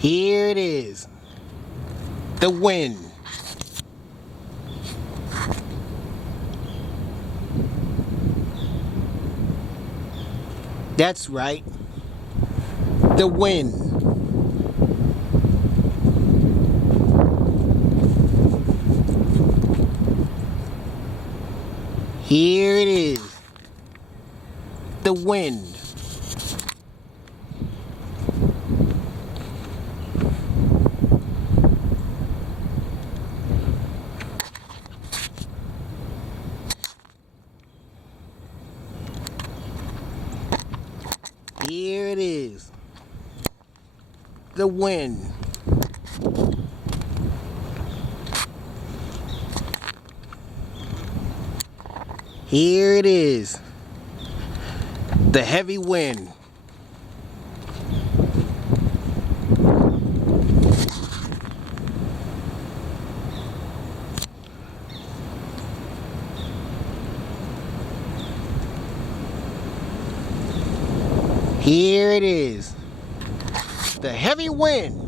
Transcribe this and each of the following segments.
Here it is. The wind. That's right. The wind. Here it is. The wind. Here it is. The wind. Here it is. The heavy wind. Here it is. The heavy wind.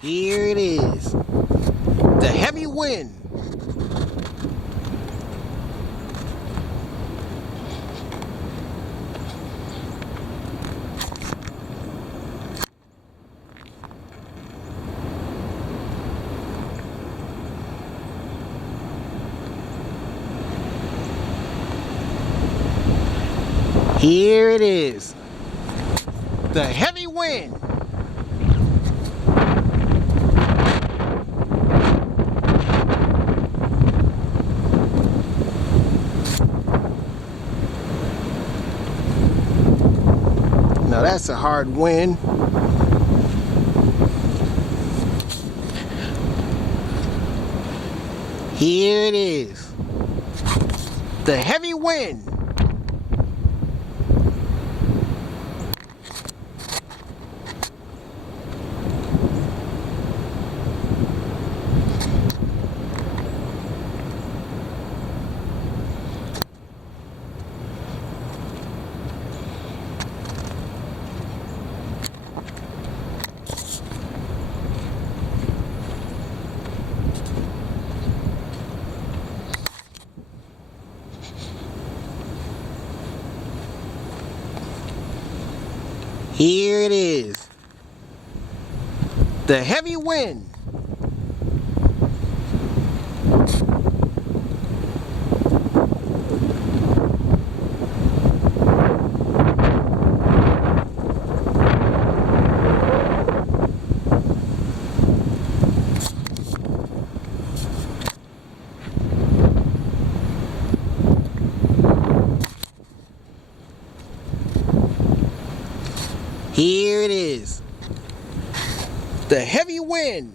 Here it is. The heavy wind. Here it is. The heavy wind. Now that's a hard wind. Here it is. The heavy wind. Here it is. The heavy wind. Here it is. The heavy wind.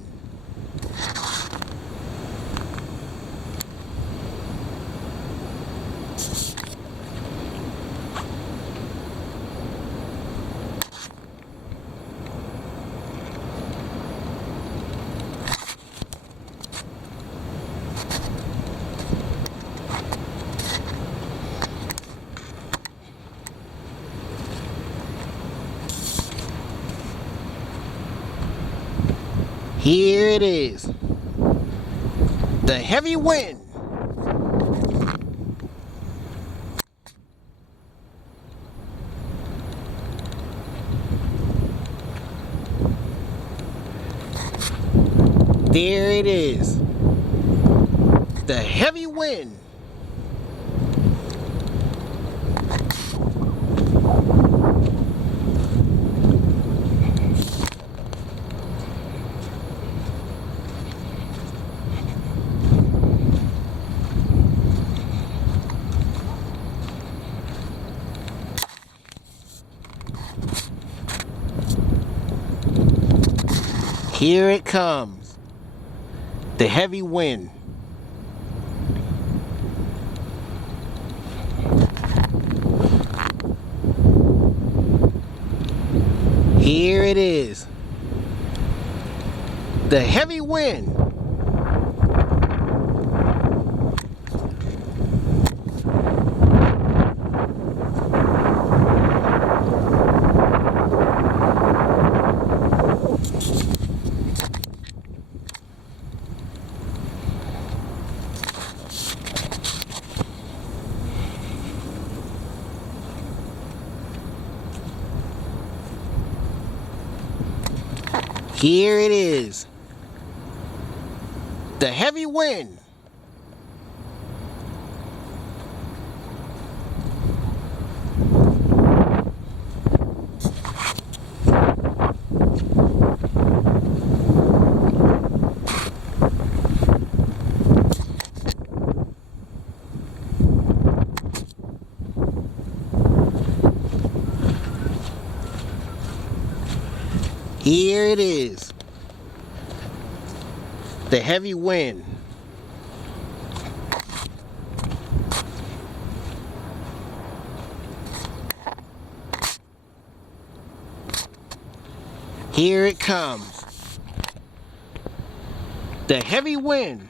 Here it is. The heavy wind. There it is. The heavy wind. Here it comes. The heavy wind. Here it is. The heavy wind. Here it is. The heavy wind. Here it is. The heavy wind. Here it comes. The heavy wind.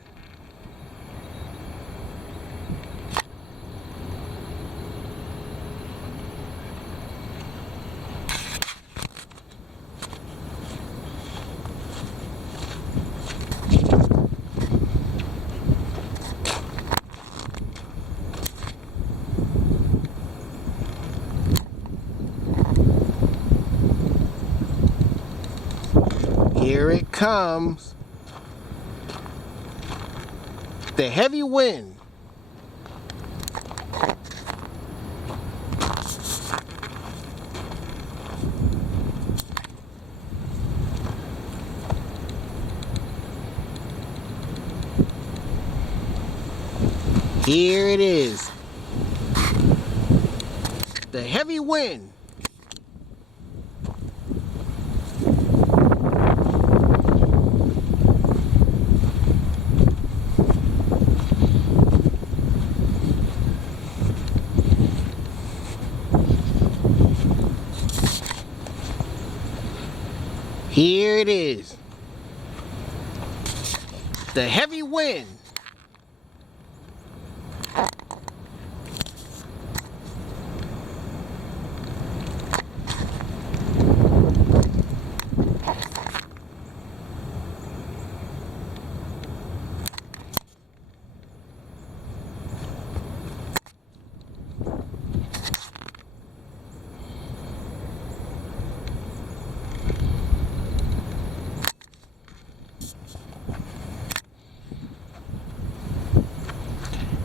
Here it comes. The heavy wind. Here it is. The heavy wind. Here it is. The heavy wind.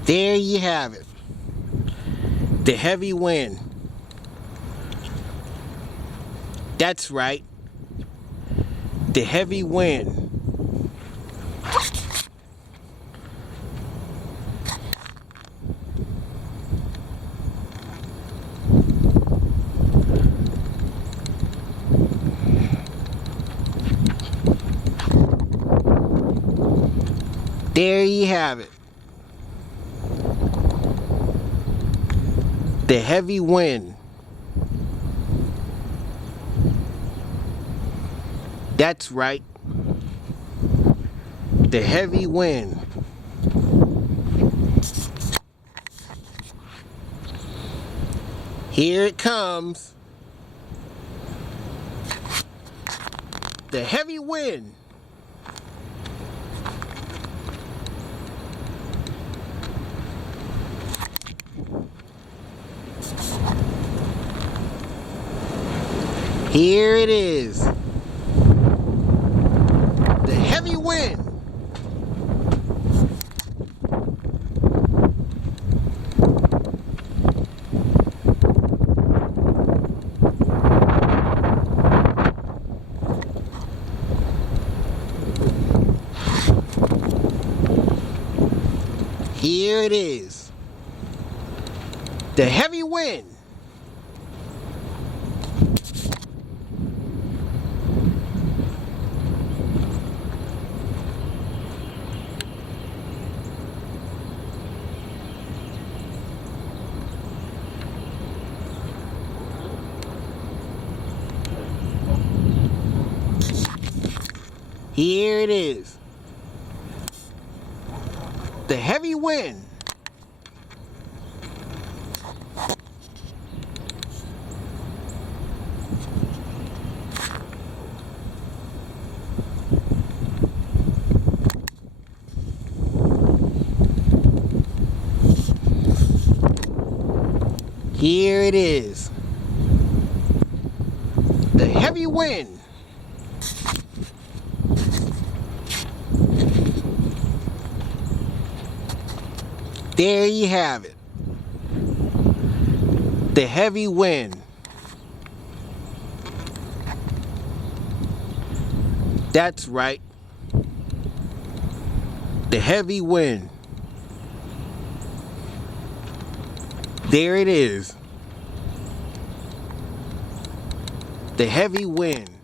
There you have it. The heavy wind. That's right. The heavy wind. There you have it. The heavy wind. That's right. The heavy wind. Here it comes. The heavy wind. Here it is. The heavy wind. Here it is. The heavy wind. Here it is. The heavy wind. Here it is. The heavy wind. There you have it. The heavy wind. That's right. The heavy wind. There it is. The heavy wind.